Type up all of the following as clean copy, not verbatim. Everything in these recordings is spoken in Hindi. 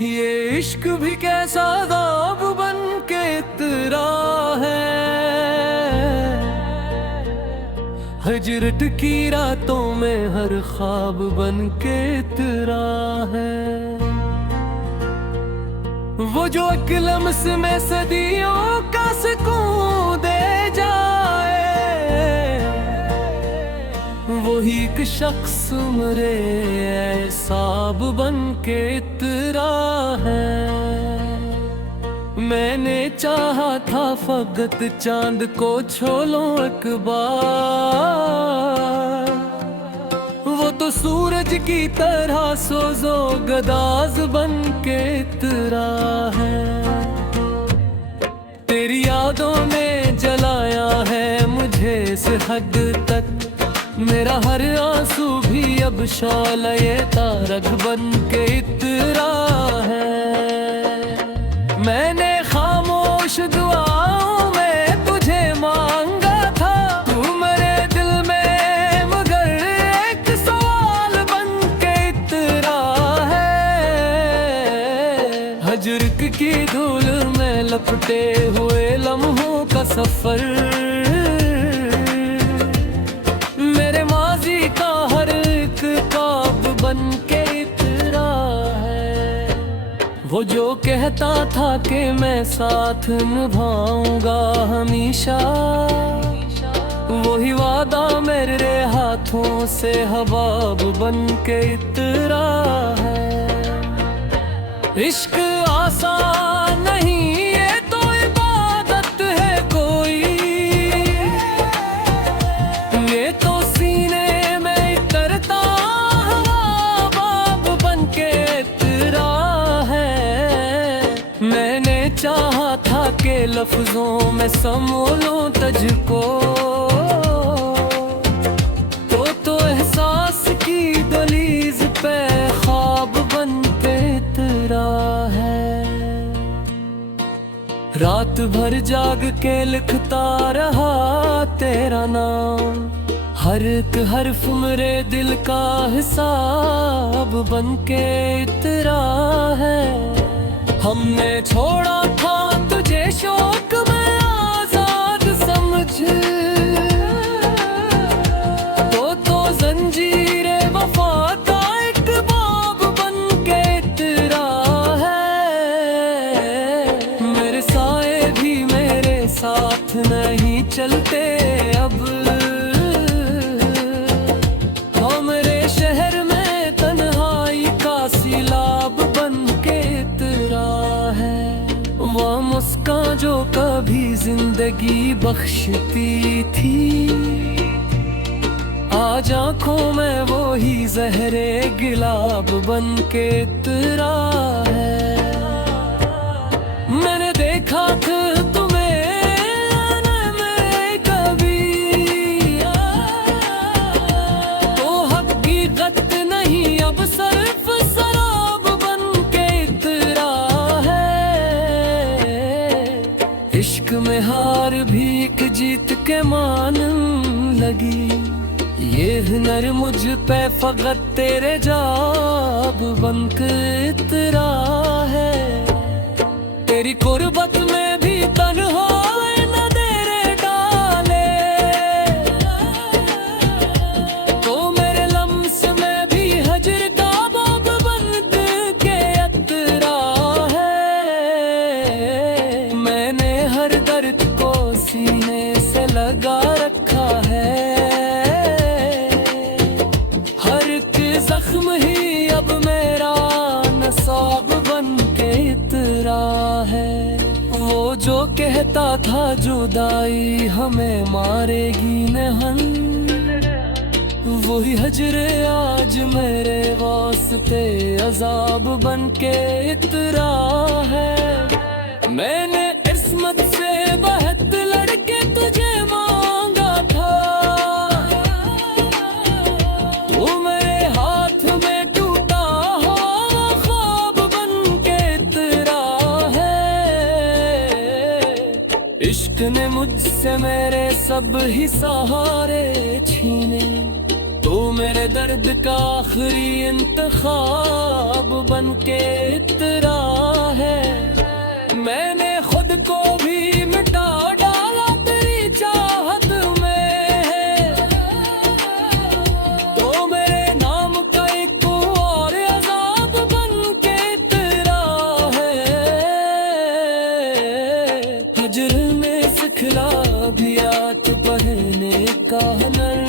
ये इश्क भी कैसा ख्वाब बन के इतरा है। हिजरत की रातों में हर ख्वाब बन के इतरा है। वो जो एक लम्स में सदियों का सुकून दे जाए, वही एक शख्स मेरे एहसाब बन के इतरा है। मैंने चाहा था फकत चांद को छोलो एक बार, वो तो सूरज की तरह सोजो गदाज बन के इतरा है। तेरी यादों ने जलाया है मुझे इस हद तक, मेरा हर आंसू भी अब शौले तारक बन के इतरा है। मैंने खामोश दुआओं में तुझे मांगा था, तू मेरे दिल में मगर एक सवाल बन के इतरा है। हजरत की धूल में लपटे हुए लम्हों का सफर, मेरे माजी का हर एक ख्वाब बन के इतरा है। वो जो कहता था कि मैं साथ निभाऊंगा हमेशा, वही वादा मेरे हाथों से हवाब बन के इतरा है। इश्क आसान नहीं, ये तो इबादत है कोई, ये तो सीने में इतरता हवाब बन के इतरा है। मैंने चाहा था कि लफ्जों में समोलूं तुझको, तो एहसास की दहलीज पे ख्वाब बन के इतरा है। रात भर जाग के लिखता रहा तेरा नाम, हर एक हर्फ मेरे दिल का हिसाब बन के इतरा है। हमने छोड़ा था तुझे शौक में आजाद समझ, तो जंजीरे वफा का एक बाब बन के इतरा है। मेरे साए भी मेरे साथ नहीं चलते अब, हाँ मेरे शहर में तन्हाई का सिलाब बन के इतरा है। वह मुस्कान जो कभी जिंदगी बख्शती थी, आज आँखों में वो ही जहरे गिलाब बन के इतरा है। मैंने देखा था तुम्हें कभी, तो हकीकत नहीं अब सिर्फ शराब बन के इतरा है। इश्क में हार भी एक जीत के मान लगी, ये हुनर मुझ पे फकत तेरे जाब बन के इतरा है। तेरी कुर्बत में भी तन्हाई न तेरे डाले, तो मेरे लम्स में भी हजर का बाब बन के इतरा है। मैंने हर दर्द को सीने से लगा रखा है, जख्म ही अब मेरा नसाब बन के इतरा है। वो जो कहता था जुदाई हमें मारेगी नहन, वही हजरे आज मेरे वास्ते अजाब बन के इतरा है। मैंने इस्मत से बहत लड़के तुझे मांगा था, वो मेरे हाथ में टूटा हुआ ख्वाब बन के इतरा है। इश्क ने मुझसे मेरे सब ही सहारे छीने, तो मेरे दर्द का आखिरी इंतखाब बन के इतरा है। मैंने खुद को भी मिटा डाला तेरी चाहत में है, तो मेरे नाम का एक और अजाब बन के इतरा है। हजर में सिखला दिया तू पहने का हुनर,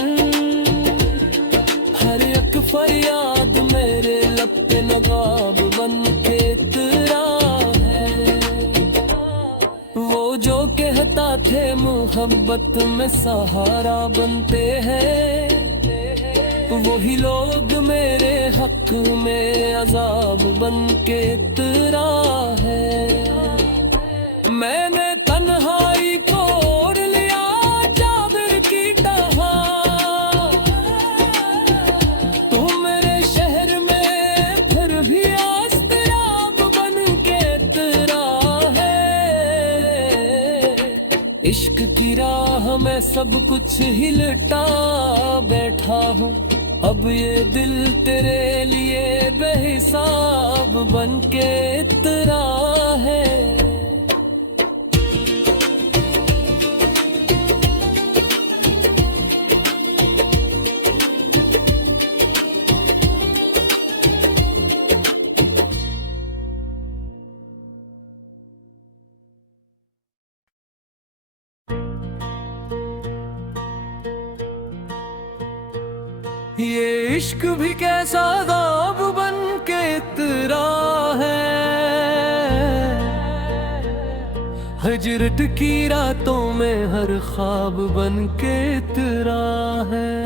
हर एक फरियाद मेरे लब पे नवाब बन के इतरा है। वो जो कहता थे मोहब्बत में सहारा बनते हैं, वही लोग मेरे हक में अजाब बन के इतरा है। मैंने तन्हाई को ओढ़ लिया चादर की तरह, तू मेरे शहर में फिर भी आस्तियाब बन के इतरा है। इश्क की राह में सब कुछ ही लुटा बैठा हूँ, अब ये दिल तेरे लिए बेहिसाब बन के इतरा है। ये इश्क भी कैसा ख्वाब बन के इतरा है। हिजरत की रातों में हर ख्वाब बन के इतरा है।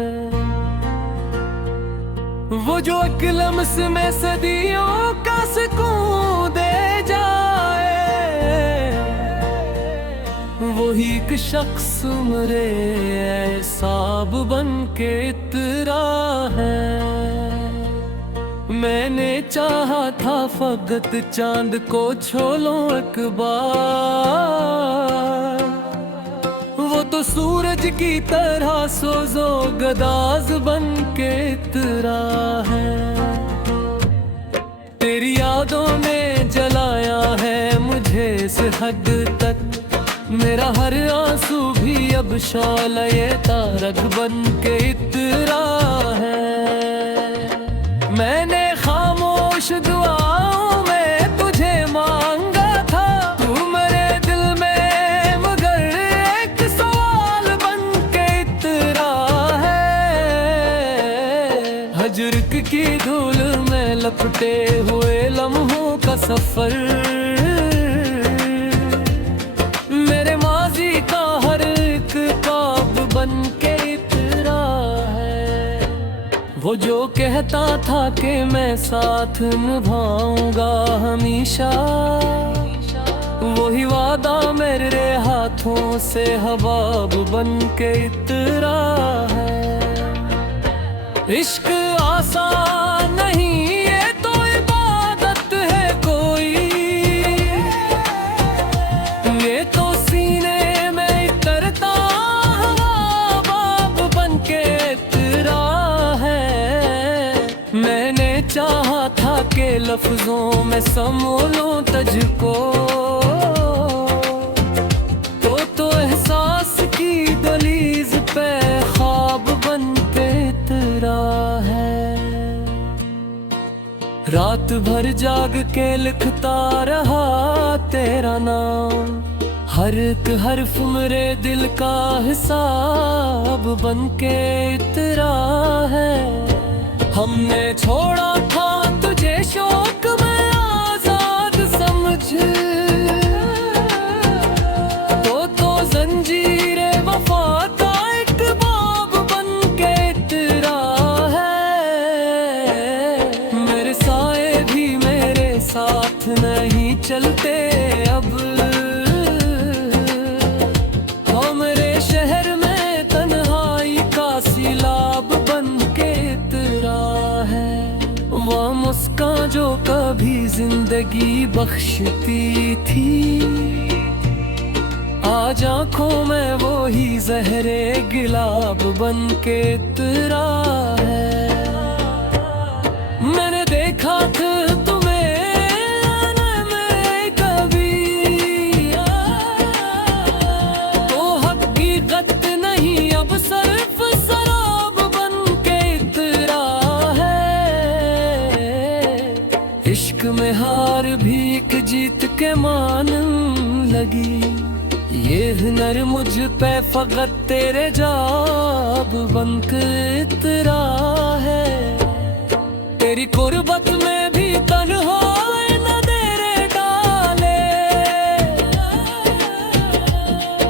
वो जो एक लम्स में सदियों का सुकून दे जाए, वही एक शख्स मेरे एहसाब बन के इतरा है। मैंने चाहा था फकत चांद को छोलो एक बार, वो तो सूरज की तरह सोजो गदाज बन के इतरा है। तेरी यादों ने जलाया है मुझे इस हद तक, मेरा हर आंसू भी अब शौला ये तारक बन के इतरा है। मैंने खामोश दुआओं में तुझे मांगा था, तू मेरे दिल में मगर एक सवाल बन के इतरा है। हजर की धूल में लपटे हुए लम्हों का सफर, मेरे माजी का हर एक ख्वाब बन के इतरा है। वो जो कहता था कि मैं साथ निभाऊंगा हमेशा, वही वादा मेरे हाथों से हवाब बन के इतरा है। इश्क आसान नहीं ये तो इबादत है कोई, ये तो सीने में इतरता हवा बाब बन के इतरा है। मैंने चाहा था कि लफ्जों में समोलूं तुझको, तो एहसास की दलीज पे ख्वाब बन के इतरा है। रात भर जाग के लिखता रहा तेरा नाम, हर एक हर्फ मेरे दिल का हिसाब बन के इतरा है। हमने छोड़ा था तुझे शौक में आजाद समझ, तो जंजीरे वफा का एक बाब बन के इतरा है। मेरे साए भी मेरे साथ नहीं चलते अब, और मेरे शहर में तन्हाई का सिलाब बन के इतरा है। वह मुस्कान जो कभी जिंदगी बख्शती थी, आज आँखों में वो ही जहरे गिलाब बन के इतरा है। इश्क में हार भी एक जीत के मान लगी। ये हुनर मुझ पे फकत तेरे जाब बनके इतरा है। तेरी कुर्बत में भी तन्हाई न तेरे डाले,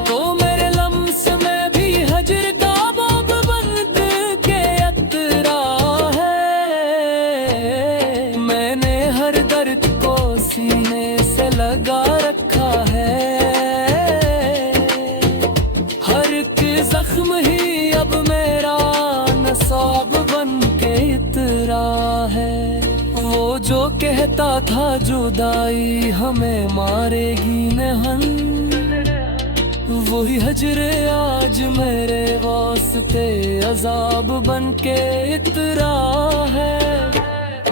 तो मेरे लम्स में भी हजर का बाब बंद के अतरा है। मैंने हर दर्द को सीने से लगा रखा है, हर एक जख्म ही अब मेरा नसाब बन के इतरा है। वो जो कहता था जुदाई हमें मारेगी नहन, वही हजरे आज मेरे वास्ते अजाब बन के इतरा है।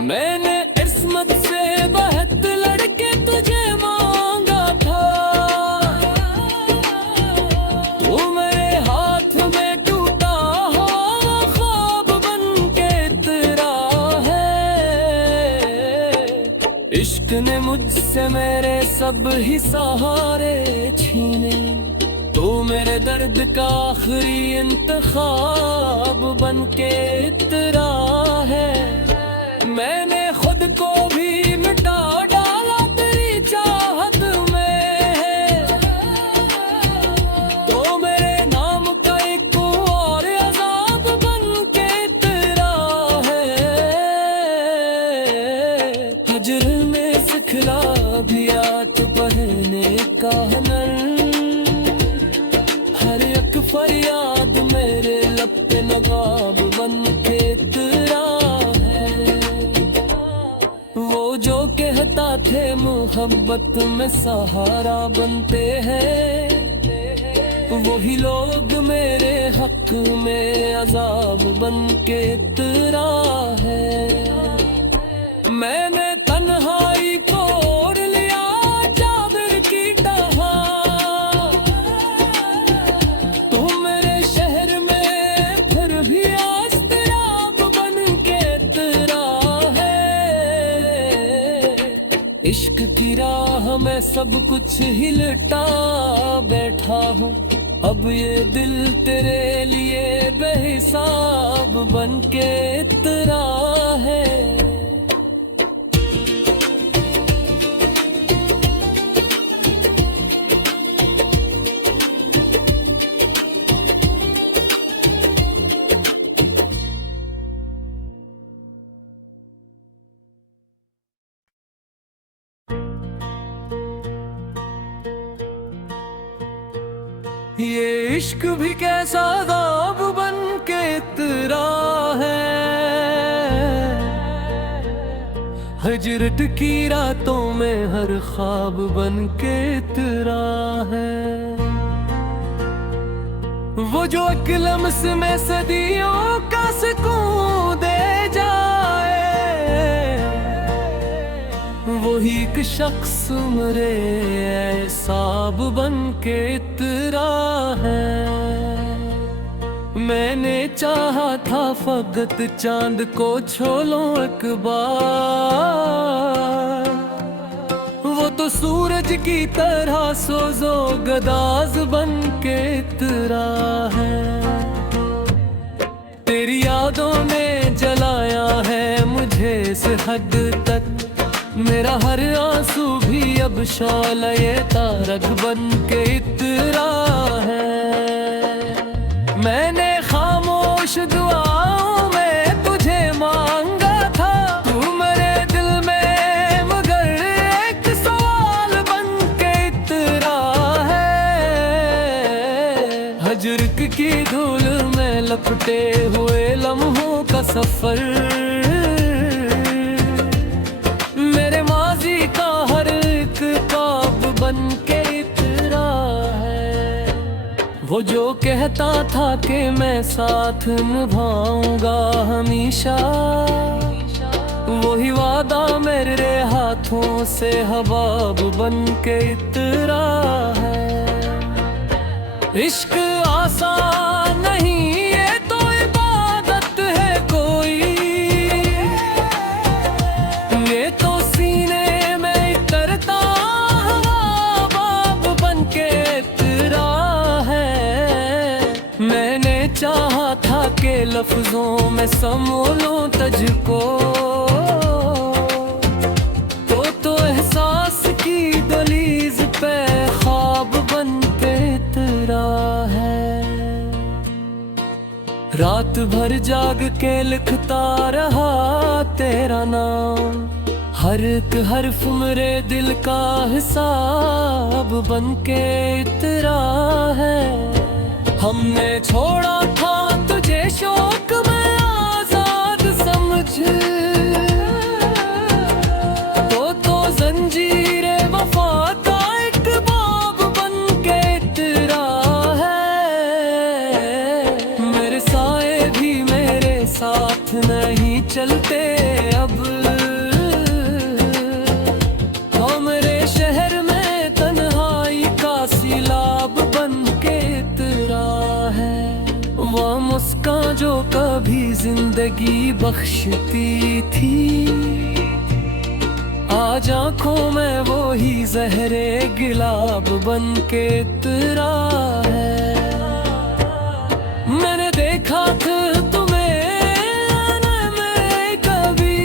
मैंने किस्मत से बहत लड़के तुझे मांगा था, तू मेरे हाथ में टूटा हुआ ख्वाब बन के इतरा है। इश्क ने मुझसे मेरे सब ही सहारे छीने, तो मेरे दर्द का आखिरी इंतखाब बन के इतरा है। मैंने खुद को भी मिटा डाला तेरी चाहत में, तो मेरे नाम का एक और अजाब बन के इतरा है। हजर में सिखला दिया तो पहने का हुनर, हर एक फरियाद मेरे लब पे नवाब बन के इतरा है। वो जो कहता थे मोहब्बत में सहारा बनते हैं, वही लोग मेरे हक में अजाब बन के इतरा है। मैंने तन्हाई को ओढ़ लिया चादर की टहा, तुम मेरे शहर में फिर भी आस्तियाब बन के इतरा है। इश्क की राह में सब कुछ ही लुटा बैठा हूँ, अब ये दिल तेरे लिए बेहिसाब बन के इतरा है। ये इश्क भी कैसा ख्वाब बन के इतरा है। हिजरत की रातों में हर ख्वाब बन के इतरा है। वो जो एक लम्स में सदियों का सुकून दे जाए, वही एक शख्स मेरे एहसाब बन के इतरा है। मैंने चाहा था फकत चांद को छोलो एक बार, वो तो सूरज की तरह सोजो गदाज बन के इतरा है। तेरी यादों ने जलाया है मुझे इस हद तक, मेरा हर आंसू भी अब शौले तारक बन के इतरा है। मैंने खामोश दुआओं में तुझे मांगा था, तू मेरे दिल में मगर एक सवाल बन के इतरा है। हजर की धूल में लपटे हुए लम्हों का सफर, बन के इतरा है। वो जो कहता था कि मैं साथ निभाऊंगा हमेशा, वही वादा मेरे हाथों से हबाब बन के इतरा है। इश्क आसान नहीं ये तो इबादत है कोई, ये तो सीने लफ्जों में समोलो तुझको, तो एहसास की दलीज पे ख्वाब बन के तेरा है। रात भर जाग के लिखता रहा तेरा नाम, हर एक हर्फ मेरे दिल का हिसाब बन के तेरा है। हमने छोड़ा था तुझे शौक में आजाद समझ, तो जंजीरे वफा का एक बाब बन के तेरा है। मेरे साए भी मेरे साथ नहीं चलते अब, तो मेरे शहर में तन्हाई का सैलाब बन के तेरा है। वो मुस्कान जो कभी जिंदगी बख्शती थी, आज आँखों में वो ही जहरे गिलाब बन के तेरा है। मैंने देखा था तुम्हें आने में कभी,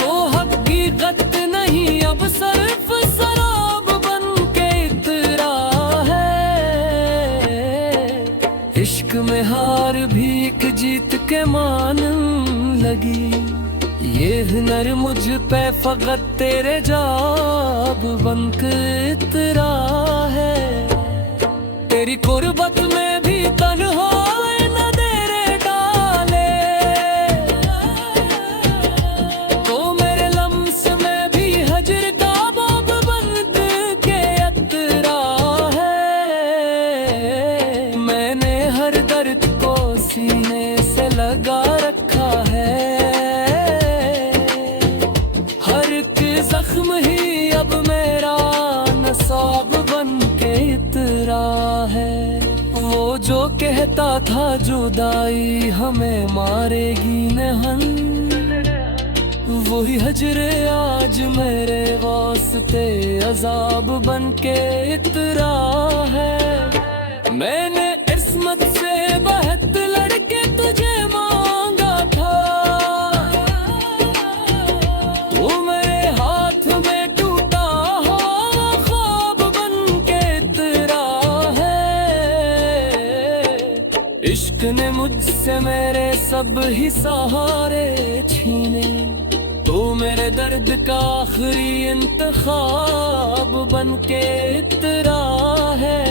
तो हकीकत नहीं अब सिर्फ शराब बन के तेरा है। इश्क में हार भी एक जीत के मान लगी, ये हुनर मुझ पे फकत तेरे जाब बन के तेरा है। तेरी कुर्बत में भी तन्हाई न तेरे डाले, तो मेरे लम्स में भी हजर का बाब बंद के तेरा है। मैंने हर दर्द को सीने से लगा रखा है, हर एक जख्म ही अब मेरा नसाब बन के तेरा है। वो जो कहता था जुदाई हमें मारेगी नहन, वही हजरे आज मेरे वास्ते अजाब बन के तेरा है। मैंने किस्मत से बहत लड़के तुझे मांगा था, वो मेरे हाथ में टूटा हो ख्वाब बन के तेरा है। इश्क ने मुझसे मेरे सब ही सहारे छीने, तो मेरे दर्द का आखिरी इंतखाब बन के तेरा है।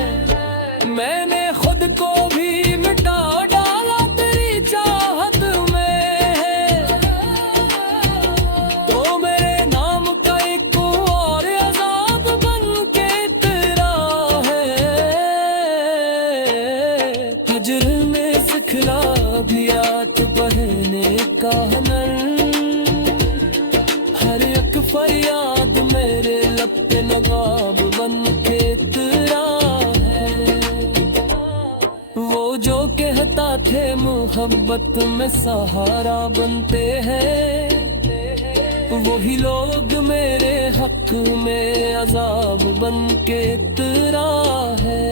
मैंने खुद को भी मिटा डाला तेरी चाहत में, तो मेरे नाम का एक और अजाब बन के तेरा है। हजर ने सिखला दिया तो बहने का हुनर, हर एक फरियाद मेरे लब पे नवाब बन के तेरा है। वो जो कहता थे मोहब्बत में सहारा बनते हैं, वही लोग मेरे हक में अजाब बन के तेरा है।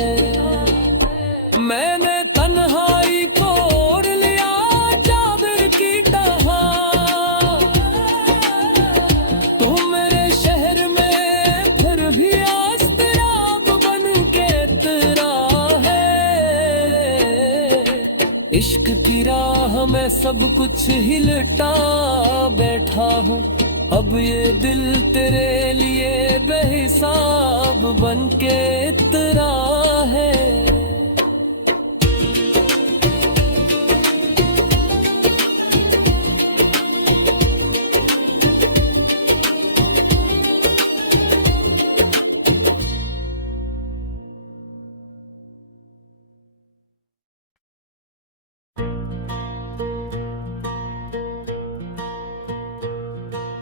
मैंने तन्हाई को ओढ़ लिया चादर की तरह, तुम मेरे शहर में फिर भी आस्तियाब बन के तेरा है। इश्क की राह में सब कुछ ही लटा बैठा हूँ, अब ये दिल तेरे लिए बेहिसाब बन के तेरा है।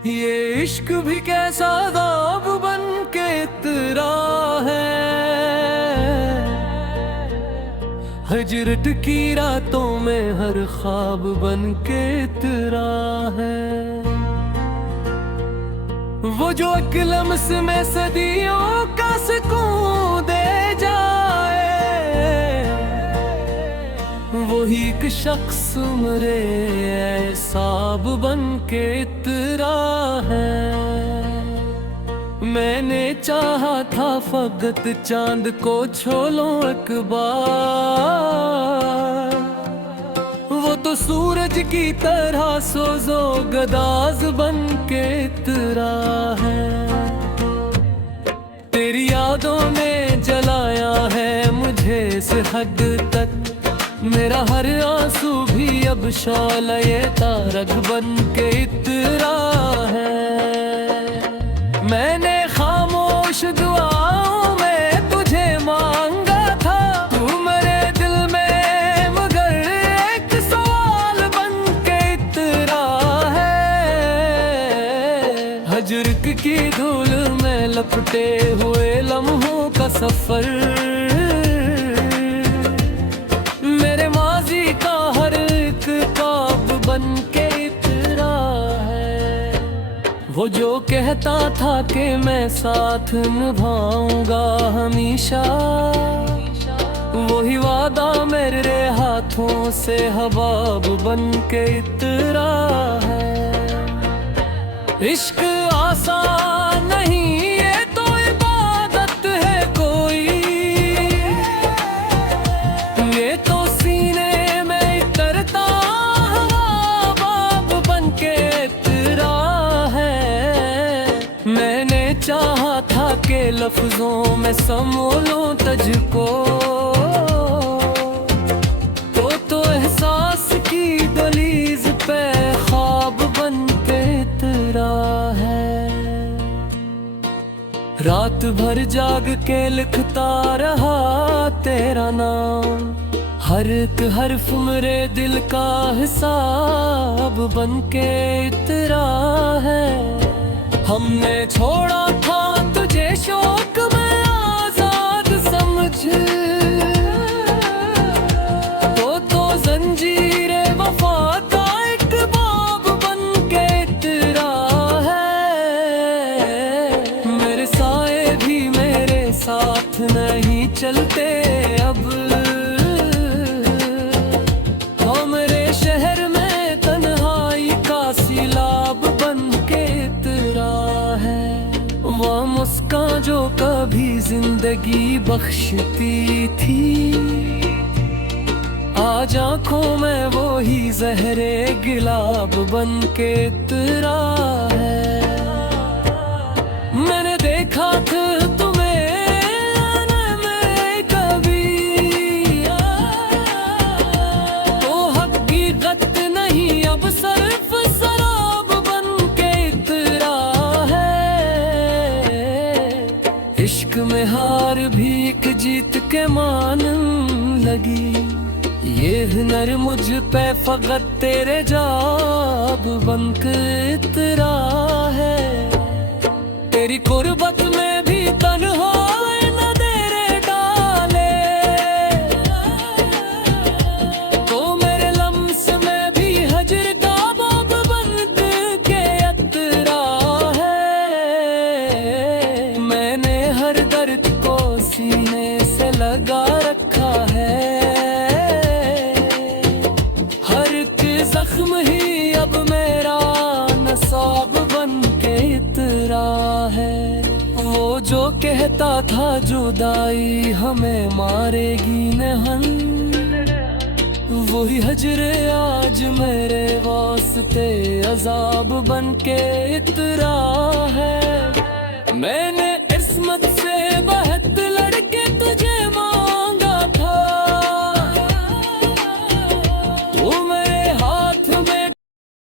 ये इश्क भी कैसा दाब बन के तेरा है, हिजरत की रातों में हर ख्वाब बन के तेरा है। वो जो एक लम्स में सदियों का सुकून दे जाए, वही एक शख्स मेरे एहसाब बन के इतरा है। मैंने चाहा था फकत चांद को छोलो एक बार, वो तो सूरज की तरह सोजो गदाज बन के इतरा है। तेरी यादों ने जलाया है मुझे इस हद तक, मेरा हर आंसू भी अब शौला ये तारक बन के इतरा है। मैंने खामोश दुआओं में तुझे मांगा था, तू मेरे दिल में मगर एक सवाल बन के इतरा है। हजर की धूल में लपटे हुए लम्हों का सफर, मेरे माजी का हर एक ख्वाब बन के इतरा है। वो जो कहता था कि मैं साथ निभाऊंगा हमेशा, वही वादा मेरे हाथों से हबाब बन के इतरा है। इश्क आसान नहीं ये तो इबादत है कोई, ये तो सीने में उतरता हवाब बन के इतरा है। मैंने चाहा था कि लफ्जों में समोलूं तुझको, तो एहसास की दहलीज पे ख्वाब बन के इतरा है। रात भर जाग के लिखता रहा तेरा नाम, हर एक हर्फ मेरे दिल का हिसाब बन के इतरा है। हमने छोड़ा था तुझे शौक में आजाद समझ, तो जंजीरे वफा का एक बाब बन के इतरा है। मेरे साए भी मेरे साथ नहीं चलते अब, तो मेरे शहर में तन्हाई का सीलाब बन के इतरा है। वो मुस्कान जो कभी जिंदगी बख्शती थी, आज आंखों में वो ही जहरे गिलाब बन के इतरा है। मैंने देखा था तुम्हें आने में कभी, तो हकीकत नहीं अब सिर्फ शराब बन के इतरा है। इश्क में हार भी एक जीत के मानन लगी, ये हुनर मुझ पे फकत तेरे जाब बन के इतरा है। तेरी कुर्बत में भी तन्हाई न तेरे डाले, तो मेरे लम्स में भी हजर का बाब बन के इतरा है। मैंने हर दर्द को सीने से लगा रखा है, जख्म ही अब मेरा नसाब बन के इतरा है। वो जो कहता था जुदाई हमें मारेगी नहन, वही हजरे आज मेरे वास्ते अजाब बन के इतरा